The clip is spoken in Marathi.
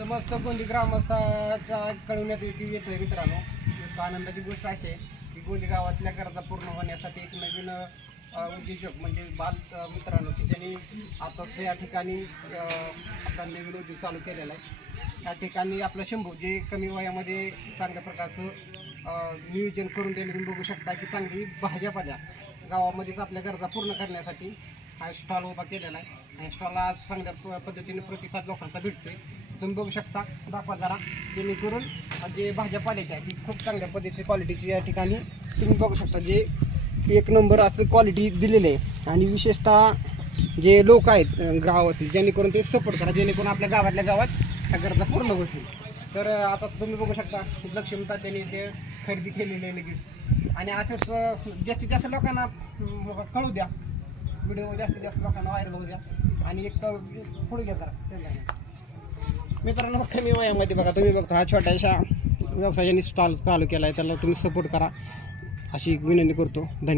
समस्त गोंदी ग्रामस्थाच्या कळवण्यात येते येतं आहे मित्रांनो. एक आनंदाची गोष्ट अशी आहे की गोंदी गावातल्या गरजा पूर्ण होण्यासाठी एक नवीन उद्योजक म्हणजे बाल मित्रांनो की त्यांनी आता या ठिकाणी आपला नवीन उद्योग चालू केलेला आहे. त्या ठिकाणी आपलं शंभू जे कमी वयामध्ये चांगल्या प्रकारचं नियोजन करून दिलं तुम्ही बघू शकता की चांगली भाज्या गावामध्येच आपल्या गरजा पूर्ण करण्यासाठी हा स्टॉल उभा केलेला आहे. आणि स्टॉलला आज चांगल्या पद्धतीने प्रतिसाद लोकांचा भेटतोय. तुम्ही बघू शकता दाखवा जरा जेणेकरून जे भाज्यापाल्याची आहे ती खूप चांगल्या पद्धतीची क्वालिटीची या ठिकाणी तुम्ही बघू शकता जे एक नंबर असं क्वालिटी दिलेलं आहे. आणि विशेषतः जे लोक आहेत अं, गावातील जेणेकरून ते सपोर्ट करा जेणेकरून आपल्या गावातल्या गावात ह्या गरजा पूर्ण होतील. तर आता तुम्ही बघू शकता लक्ष्मीता त्यांनी ते खरेदी केलेली आहे लगेच. आणि असंच जास्तीत जास्त लोकांना कळू द्या व्हिडिओ जास्तीत जास्त लोकांना व्हायरल होऊ द्या. आणि एक तर पुढे घ्या जरा. मित्रांनो कमी वयामध्ये बघा तुम्ही बघता हा छोट्याशा व्यवसायाने चालू चालू केला आहे त्याला तुम्ही सपोर्ट करा. अशी एक विनंती करतो. धन्यवाद.